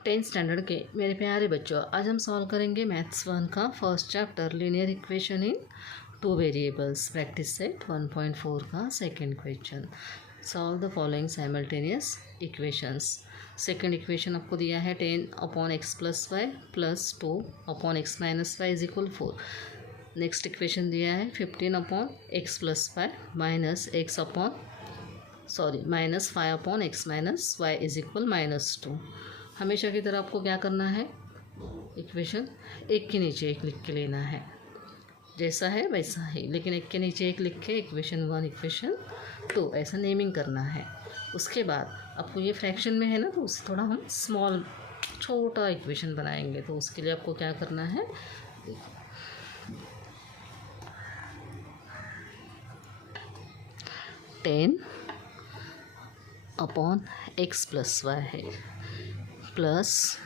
10th standard के मेरे प्यारे बच्चों, आज हम सॉल्व करेंगे मैथ्स 1 का first chapter linear equation in two variables practice set 1.4 का second question. Solve the following simultaneous equations. Second equation आपको दिया है 10/x plus y plus 2/x minus y is equal 4। Next equation दिया है 15/x plus y minus minus 5/x minus y is equal -2। हमेशा की तरह आपको क्या करना है, इक्वेशन एक के नीचे एक लिख के लेना है, जैसा है वैसा ही, लेकिन एक के नीचे एक लिख के इक्वेशन 1 इक्वेशन 2 ऐसा नेमिंग करना है। उसके बाद आपको ये फ्रैक्शन में है ना, तो उससे थोड़ा हम स्मॉल छोटा इक्वेशन बनाएंगे। तो उसके लिए आपको क्या करना है, 10/x प्लस वाई है plus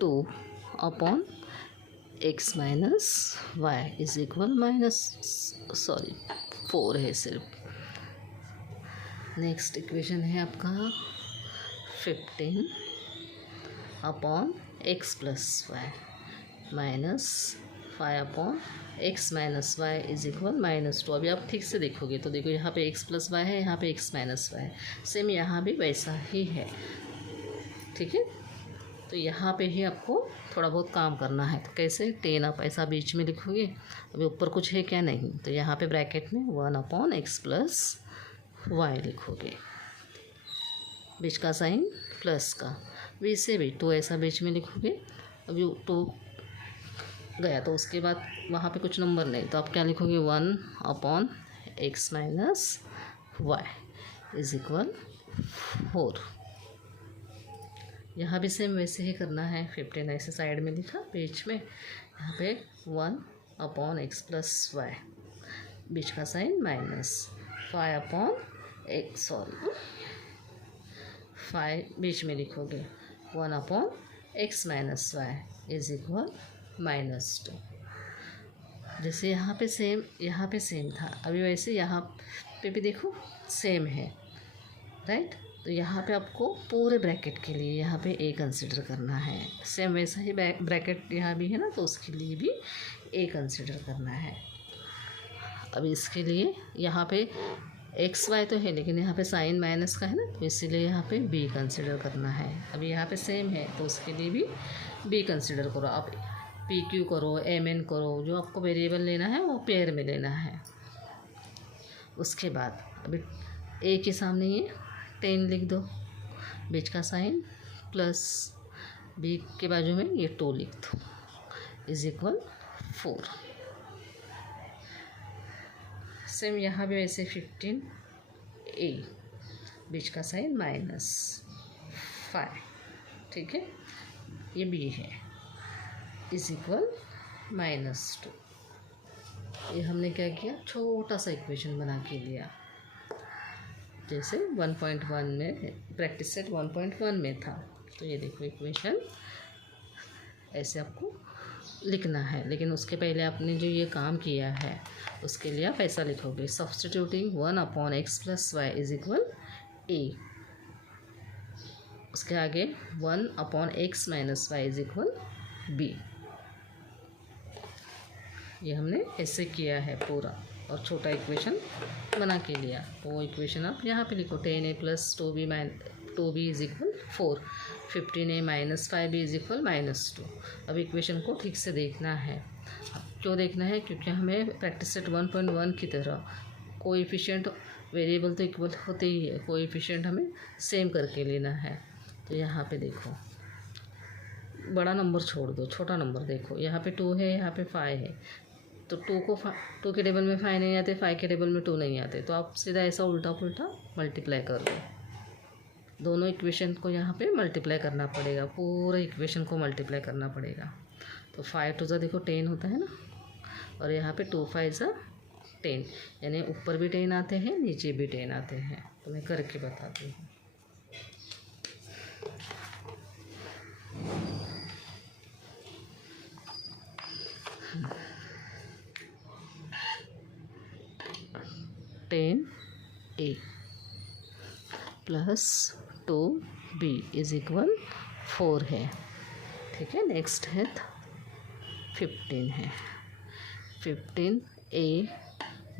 2/x minus y is equal 4 है सिर्फ। नेक्स्ट इक्वेशन है आपका 15/x plus y minus 5/x minus y is equal -2। अभी आप ठीक से देखोगे तो देखो, यहाँ पे x प्लस वाई है, यहाँ पे x माइनस वाई है, सेम यहाँ भी वैसा ही है। ठीक है, तो यहाँ पे ही आपको थोड़ा बहुत काम करना है। तो कैसे, 10 आप ऐसा बीच में लिखोगे, अभी ऊपर कुछ है क्या, नहीं, तो यहाँ पे ब्रैकेट में 1/x प्लस वाई लिखोगे, बीच का साइन प्लस का, बीच से भी 2 ऐसा बीच में लिखोगे। अभी 2 गया तो उसके बाद वहाँ पे कुछ नंबर नहीं, तो आप क्या लिखोगे, 1/x minus y is equal 4। यहाँ भी सेम वैसे ही करना है। 15 ऐसे साइड में लिखा, बीच में यहाँ पे 1/x प्लस वाई, बीच का साइन माइनस 5 बीच में लिखोगे 1/x minus y is equal -2। जैसे यहाँ पे सेम था, अभी वैसे यहाँ पे भी देखो सेम है, राइट। तो यहाँ पे आपको पूरे ब्रैकेट के लिए यहाँ पे a कंसिडर करना है। सेम वैसा ही ब्रैकेट यहाँ भी है ना, तो उसके लिए भी a कंसिडर करना है। अब इसके लिए यहाँ पे एक्स वाई तो है, लेकिन यहाँ पे साइन माइनस का है ना, तो इसीलिए यहाँ पे b कंसिडर करना है। अभी यहाँ पे सेम है तो उसके लिए भी b कंसिडर करो। आप पी क्यू करो, एम एन करो, जो आपको वेरिएबल लेना है वो पेयर में लेना है। उसके बाद अभी a के सामने ये 10 लिख दो, बीच का साइन प्लस, b के बाजू में ये 2 लिख दो, इज इक्वल 4। सेम यहाँ भी वैसे 15a, बीच का साइन -5, ठीक है, ये b है, इज इक्वल -2। ये हमने क्या किया, छोटा सा इक्वेशन बना के लिया, जैसे 1.1 में प्रैक्टिस सेट 1.1 में था। तो ये देखो इक्वेशन ऐसे आपको लिखना है, लेकिन उसके पहले आपने जो ये काम किया है उसके लिए आप ऐसा लिखोगे, substituting 1/x plus y is equal a, उसके आगे 1/x minus y is equal b। ये हमने ऐसे किया है पूरा, और छोटा इक्वेशन बना के लिया। तो वो इक्वेशन आप यहाँ पे लिखो, 10a plus 2b is equal 4, 15a minus 5b is equal -2। अब इक्वेशन को ठीक से देखना है। क्यों देखना है, क्योंकि हमें प्रैक्टिस सेट 1.1 की तरह कोएफिशिएंट वेरिएबल तो इक्वल होते ही है, कोएफिशिएंट हमें सेम करके लेना है। तो यहाँ पे देखो, बड़ा नंबर छोड़ दो, छोटा नंबर देखो, यहाँ पे 2 है, यहाँ पे 5 है, तो 2 के टेबल में 5 नहीं आते, 5 के टेबल में 2 नहीं आते, तो आप सीधा ऐसा उल्टा पुल्टा मल्टीप्लाई कर दो। दोनों इक्वेशन को यहाँ पे मल्टीप्लाई करना पड़ेगा, पूरे इक्वेशन को मल्टीप्लाई करना पड़ेगा। तो 5 2 देखो 10 होता है ना, और यहाँ पे 2 5 10, यानी ऊपर भी 10 आते हैं, नीचे भी 10 आते हैं। तो मैं करके बताती हूँ। a plus 2b is equal 4 है। ठीक है, नेक्स्ट है 15 है। 15a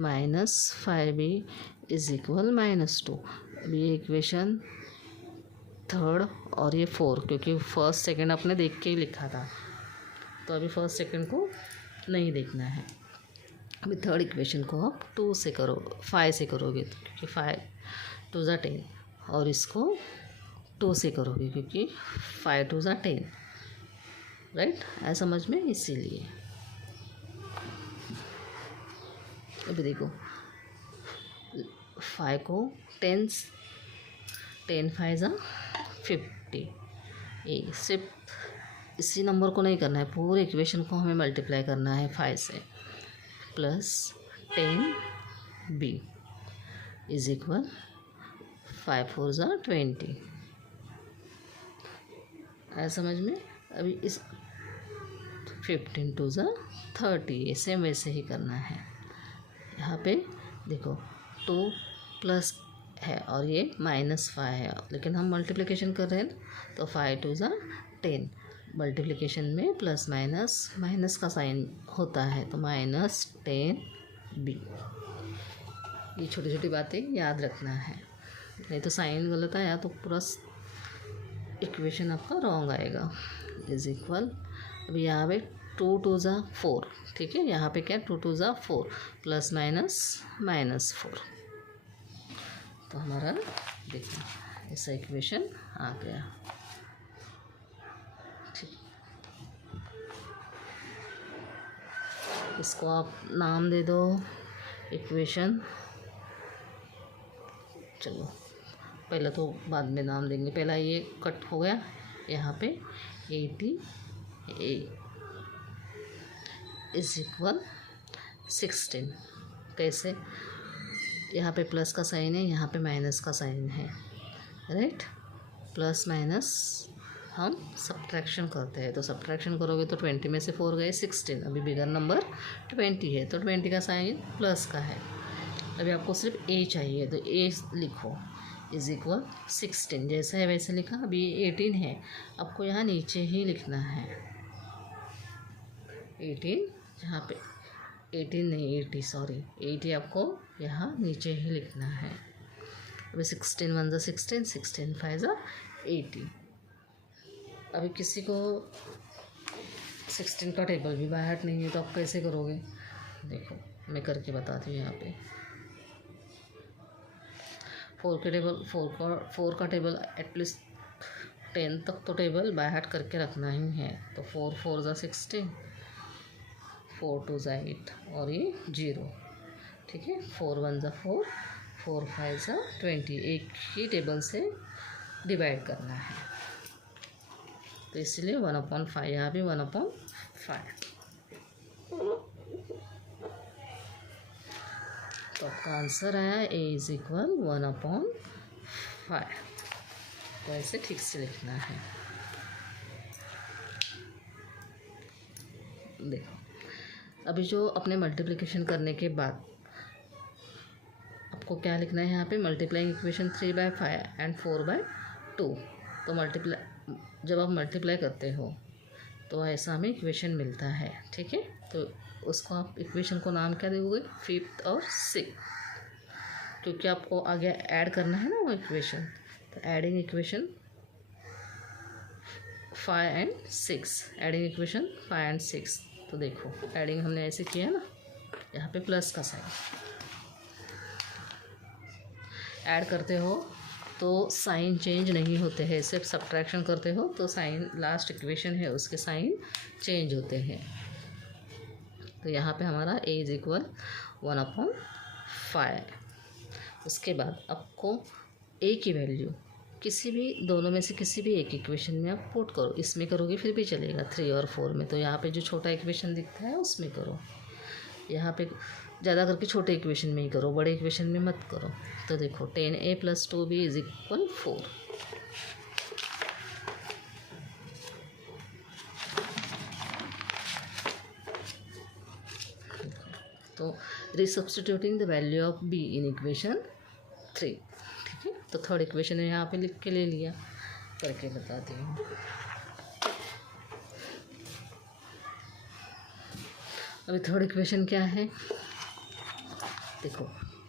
minus 5b is equal -2। अब ये इक्वेशन थर्ड और ये 4, क्योंकि फर्स्ट सेकंड आपने देख के ही लिखा था, तो अभी फर्स्ट सेकंड को नहीं देखना है। अभी थर्ड इक्वेशन को आप 5 से करोगे, क्योंकि 5 2 ज़ा 10, और इसको 2 से करोगे क्योंकि 5 2 ज़ा 10, राइट, ऐसा समझ में, इसीलिए। अभी देखो 5 को 10 5 ज़ा 50, ये सिर्फ इसी नंबर को नहीं करना है, पूरे इक्वेशन को हमें मल्टीप्लाई करना है 5 से, प्लस 10b इज इक्वल 5 4 ज़ा 20, ऐसा समझ में। अभी इस 15 2 ज़ा 30, ये सेम वैसे ही करना है। यहाँ पे देखो 2 प्लस है और ये -5 है, लेकिन हम मल्टीप्लिकेशन कर रहे हैं, तो 5 2 ज़ा 10, मल्टीप्लिकेशन में प्लस माइनस का साइन होता है, तो -10b। ये छोटी छोटी बातें याद रखना है, नहीं तो साइन गलत आया तो पूरा इक्वेशन आपका रॉन्ग आएगा। इज इक्वल, अभी यहाँ पे 2 2 ज़ा 4, ठीक है, यहाँ पे क्या 2 2 ज़ा 4, प्लस -4, तो हमारा देखिए ऐसा इक्वेशन आ गया। ठीक, इसको आप नाम दे दो इक्वेशन, चलो पहले तो बाद में नाम देंगे, पहला ये कट हो गया, यहाँ पे 80a इज इक्वल 16, कैसे, यहाँ पे प्लस का साइन है, यहाँ पे माइनस का साइन है, राइट, प्लस माइनस हम सब्ट्रैक्शन करते हैं, तो सब्ट्रैक्शन करोगे तो 20 में से 4 गए 16, अभी बिगर नंबर 20 है, तो 20 का साइन प्लस का है। अभी आपको सिर्फ a चाहिए, तो a लिखो, इज इक्वल 16, जैसा है वैसे लिखा। अभी 18 है, आपको यहाँ नीचे ही लिखना है 18, यहाँ पे 18 नहीं 80, सॉरी 80 आपको यहाँ नीचे ही लिखना है। अभी 16 1 ज़ा 16, 16 5 ज़ा 80। अभी किसी को 16 का टेबल भी बाय हार्ट नहीं है, तो आप कैसे करोगे, देखो मैं करके बताती हूँ। यहाँ पे 4 का टेबल एटलीस्ट 10 तक तो टेबल बाय हार्ट करके रखना ही है, तो 4 4 ज़ा 16, 4 2 ज़ा 8 और ये 0, ठीक है, 4 1 ज़ा 4, 4 5 ज़ा 20, एक ही टेबल से डिवाइड करना है, तो इसलिए 1/5, यहाँ भी 1/5, तो आपका आंसर आया a इज इक्वल 1/5, तो ऐसे ठीक से लिखना है। देखो अभी जो अपने मल्टीप्लिकेशन करने के बाद आपको क्या लिखना है, यहाँ पे मल्टीप्लाइंग इक्वेशन 3/5 एंड 4/2, तो जब आप मल्टीप्लाई करते हो तो ऐसा हमें इक्वेशन मिलता है, ठीक है, तो उसको आप इक्वेशन को नाम क्या दोगे, 5th और 6th, क्योंकि आपको आगे ऐड करना है ना वो इक्वेशन, तो adding equation 5 and 6, adding equation 5 and 6, तो देखो एडिंग हमने ऐसे किया ना, यहाँ पे प्लस का साइन, ऐड करते हो तो साइन चेंज नहीं होते हैं, सिर्फ सब्ट्रैक्शन करते हो तो साइन, लास्ट इक्वेशन है उसके साइन चेंज होते हैं। तो यहाँ पे हमारा a इज इक्वल 1/5। उसके बाद आपको a की वैल्यू किसी भी दोनों में से किसी भी एक इक्वेशन में आप पुट करो, इसमें करोगे फिर भी चलेगा 3 और 4 में, तो यहाँ पे जो छोटा इक्वेशन दिखता है उसमें करो, यहाँ पे ज़्यादा करके छोटे इक्वेशन में ही करो, बड़े इक्वेशन में मत करो। तो देखो 10a + 2b इज इक्वल 4, तो resubstituting the value of b in equation 3, ठीक है, तो थर्ड इक्वेशन यहाँ पे लिख के ले लिया, करके बताती हूँ। अभी थर्ड इक्वेशन क्या है, देखो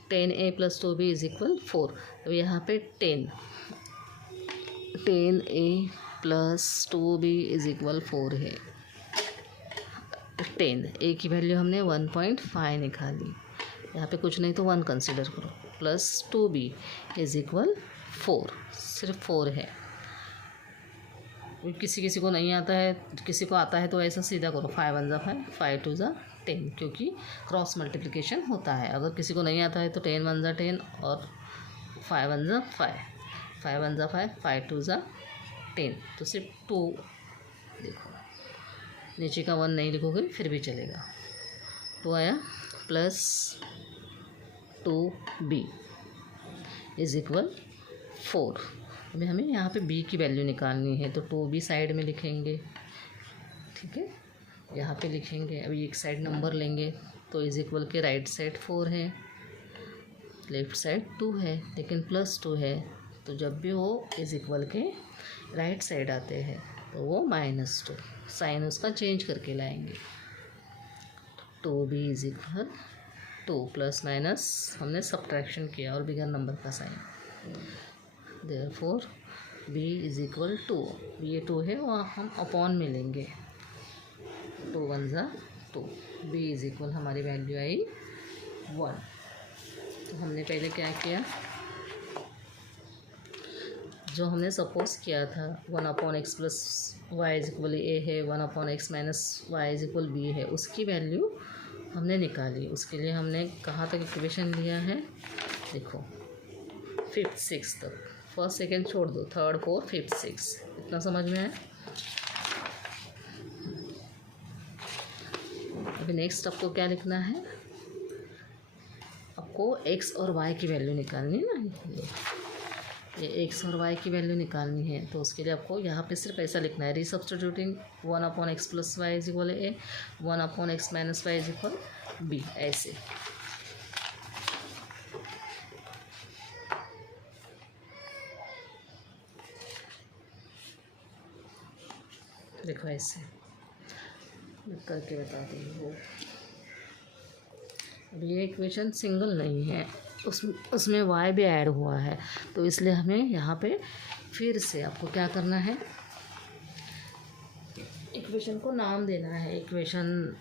10a + 2b = 4। अब यहाँ पे 10a + 2b = 4 है। 10 a की वैल्यू हमने 1.5 निकाली, यहाँ पे कुछ नहीं तो 1 कंसिडर करो, प्लस 2b = 4, सिर्फ 4 है। किसी को नहीं आता है, किसी को आता है तो ऐसा सीधा करो, 5 1 = 5, 5 2 = 10, क्योंकि क्रॉस मल्टीप्लिकेशन होता है। अगर किसी को नहीं आता है तो 10 1 = 10 और 5 1 = 5, 5 1 = 5, 5 2 = 10, तो सिर्फ 2 देखो, नीचे का 1 नहीं लिखोगे फिर भी चलेगा। 2 आया, प्लस 2b = 4। अभी हमें यहाँ पे b की वैल्यू निकालनी है, तो 2b साइड में लिखेंगे, ठीक है, यहाँ पे लिखेंगे। अभी एक साइड नंबर लेंगे, तो इक्वल के राइट साइड 4 है, लेफ्ट साइड 2 है, लेकिन प्लस 2 है, तो जब भी वो इक्वल के राइट साइड आते हैं तो वो -2, साइन उसका चेंज करके लाएंगे। 2b = 2, प्लस माइनस हमने सब्ट्रैक्शन किया और बिगर नंबर का साइन, देयरफॉर b = 2, ये 2 है और हम अपॉन में लेंगे, 2 1 = 2, b = हमारी वैल्यू आई 1। तो हमने पहले क्या किया, जो हमने सपोज किया था 1/x + y = a है, 1/x - y = b है, उसकी वैल्यू हमने निकाली। उसके लिए हमने कहाँ तक इक्वेशन लिया है, देखो 5th 6th तक, फर्स्ट सेकेंड छोड़ दो, 3rd 4th 5th 6th, इतना समझ में आया। अभी नेक्स्ट आपको क्या लिखना है, आपको x और y की वैल्यू निकालनी है ना, ये x और y की वैल्यू निकालनी है, तो उसके लिए आपको यहाँ पे सिर्फ ऐसा लिखना है, रीसब्स्टिट्यूटिंग 1/x + y = a, 1/x - y = b, ऐसे। देखो ऐसे करके बताती हूँ। अब ये इक्वेशन सिंगल नहीं है, उसमें y भी ऐड हुआ है, तो इसलिए हमें यहाँ पे फिर से आपको क्या करना है, इक्वेशन को नाम देना है। इक्वेशन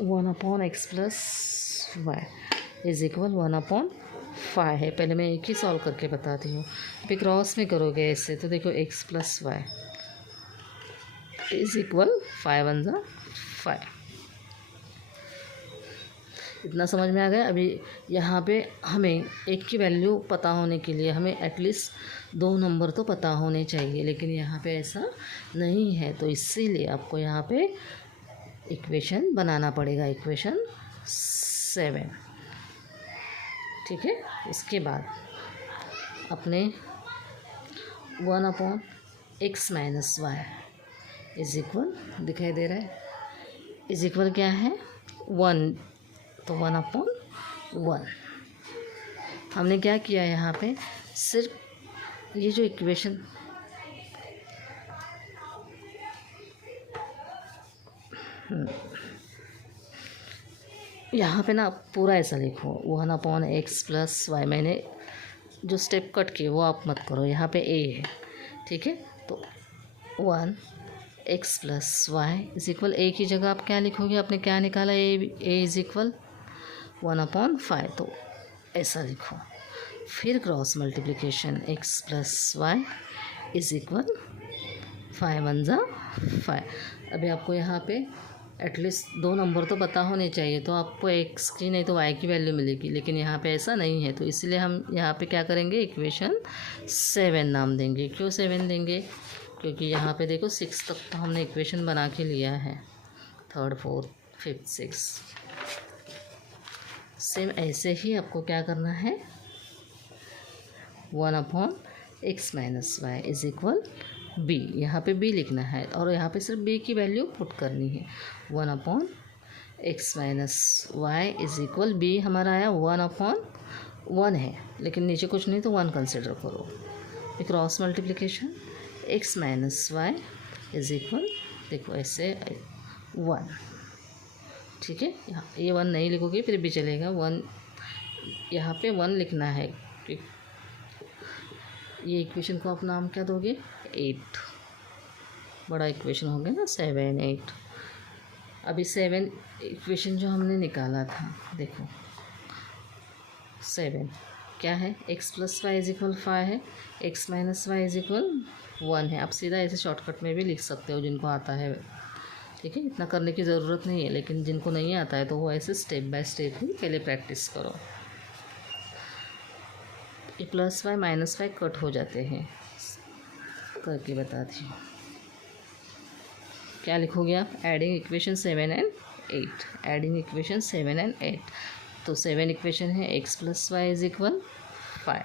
1/x + y = 1/5 है। पहले मैं एक ही सॉल्व करके बताती हूँ, फिर क्रॉस में करोगे ऐसे, तो देखो x + y = 5 1 = 5, इतना समझ में आ गया। अभी यहाँ पे हमें एक की वैल्यू पता होने के लिए हमें एटलीस्ट 2 नंबर तो पता होने चाहिए, लेकिन यहाँ पे ऐसा नहीं है, तो इसीलिए आपको यहाँ पे इक्वेशन बनाना पड़ेगा, इक्वेशन 7, ठीक है। उसके बाद अपने 1/x - y दिखाई दे रहा है, इक्वल क्या है 1, तो 1/1। हमने क्या किया यहाँ पे, सिर्फ ये जो इक्वेशन यहाँ पे ना पूरा ऐसा लिखो 1/x + y, मैंने जो स्टेप कट किए वो आप मत करो, यहाँ पे a है, ठीक है। तो 1x + y = a की जगह आप क्या लिखोगे, आपने क्या निकाला, a = 1/5, तो ऐसा लिखो। फिर क्रॉस मल्टीप्लिकेशन x + y = 5 1 = 5। अभी आपको यहाँ पे एटलीस्ट 2 नंबर तो पता होने चाहिए, तो आपको x की नहीं तो y की वैल्यू मिलेगी, लेकिन यहाँ पे ऐसा नहीं है, तो इसलिए हम यहाँ पे क्या करेंगे, इक्वेशन 7 नाम देंगे। क्यों 7 देंगे, क्योंकि यहाँ पे देखो 6 तक तो हमने इक्वेशन बना के लिया है, 3rd 4th 5th 6th। Same ऐसे ही आपको क्या करना है, 1/x - y = b, यहाँ पे b लिखना है और यहाँ पे सिर्फ b की वैल्यू पुट करनी है, 1/x x minus y is equal b हमारा आया 1/1 है, लेकिन नीचे कुछ नहीं तो 1 कंसिडर करो। Cross multiplication x minus y is equal, देखो ऐसे 1, ठीक है। यहाँ ये 1 नहीं लिखोगे फिर भी चलेगा, 1 यहाँ पे 1 लिखना है। ये इक्वेशन को आप नाम क्या दोगे? 8। बड़ा इक्वेशन हो गया ना 7 8। अभी 7 इक्वेशन जो हमने निकाला था, देखो 7 क्या है? x plus y is equal 5 है, x minus y is equal 1 है। आप सीधा ऐसे शॉर्टकट में भी लिख सकते हो जिनको आता है, ठीक है। इतना करने की ज़रूरत नहीं है, लेकिन जिनको नहीं आता है तो वो ऐसे स्टेप बाय स्टेप ही पहले प्रैक्टिस करो। ये plus y minus y cut हो जाते हैं, करके बताती हूँ। क्या लिखोगे आप? Adding equation 7 and 8, adding equation 7 and 8। तो 7 इक्वेशन है x plus y is equal 5,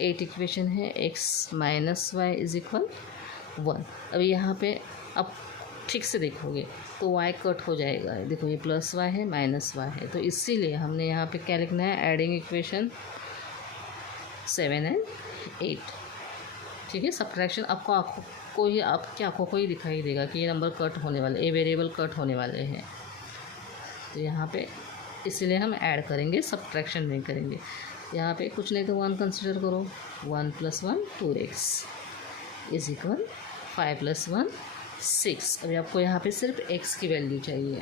8 equation है x minus y is equal 1। अभी यहाँ पे अब ठीक से देखोगे तो y कट हो जाएगा। देखो ये प्लस वाई है माइनस वाई है, तो इसीलिए हमने यहाँ पे क्या लिखना है? एडिंग इक्वेशन 7 एंड 8, ठीक है। सब्ट्रैक्शन आपको आँखों को ही, आपकी आँखों को ही दिखाई देगा कि ये नंबर कट होने वाले, ये वेरिएबल कट होने वाले हैं। तो यहाँ पे इसीलिए हम ऐड करेंगे, सब्ट्रैक्शन नहीं करेंगे। यहाँ पे कुछ नहीं तो 1 कंसिडर करो, 1 + 1 2x इज इक्वल 5 + 1 6। अभी आपको यहाँ पे सिर्फ x की वैल्यू चाहिए,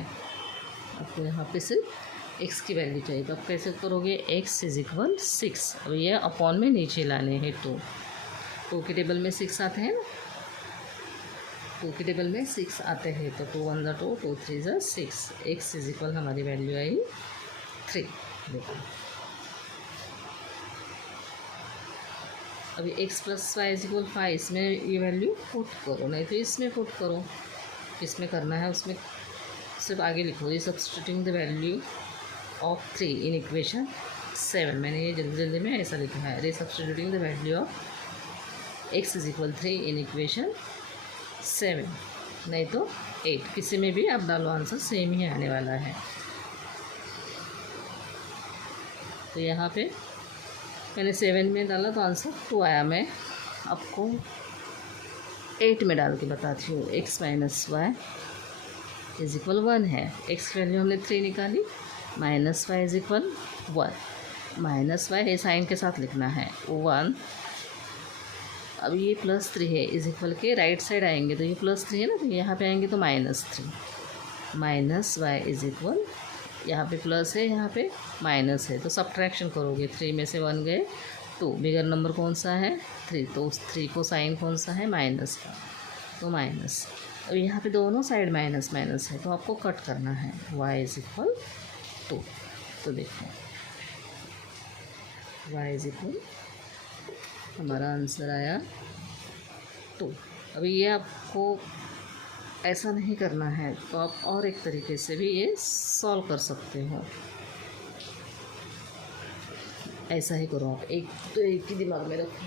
आपको यहाँ पे सिर्फ x की वैल्यू चाहिए। तो आप कैसे करोगे? x is equal 6। अब ये अपॉन में नीचे लाने हैं, 2 के टेबल में 6 आते हैं ना, 2 के टेबल में 6 आते हैं, तो 2 1 = 2, 2 3 = 6। x इज इक्वल हमारी वैल्यू आई 3। देखो अभी x plus y is equal 5, इसमें ये वैल्यू पुट करो, नहीं तो इसमें पुट करो। इसमें करना है उसमें सिर्फ आगे लिखो, ये substituting the value of 3 in equation 7। मैंने ये जल्दी जल्दी में ऐसा लिखा है, रे substituting the value of x is equal 3 in equation 7, नहीं तो 8। किसी में भी आप डालो, आंसर सेम ही आने वाला है। तो यहाँ पे मैंने 7 में डाला तो आंसर 2 आया। मैं आपको 8 में डाल के बताती हूँ। x minus y is equal 1 है, x की वैल्यू हमने 3 निकाली, minus y is equal 1। Minus y ये साइन के साथ लिखना है 1। अब ये +3 है, इज इक्वल के राइट साइड आएंगे तो ये +3 है ना, तो यहाँ पे आएंगे तो -3। माइनस वाई इज इक्वल, यहाँ पे प्लस है यहाँ पे माइनस है, तो सब्ट्रैक्शन करोगे। 3 में से 1 गए 2, बिगर नंबर कौन सा है? 3, तो उस 3 को साइन कौन सा है? माइनस का, तो माइनस। अब यहाँ पे दोनों साइड माइनस माइनस है, तो आपको कट करना है। y इज इक्वल 2, तो देखो y इज इक्वल, हमारा आंसर आया 2। अभी ये आपको ऐसा नहीं करना है, तो आप और एक तरीके से भी ये सॉल्व कर सकते हो। ऐसा ही करो आप, एक तो एक ही दिमाग में रखो।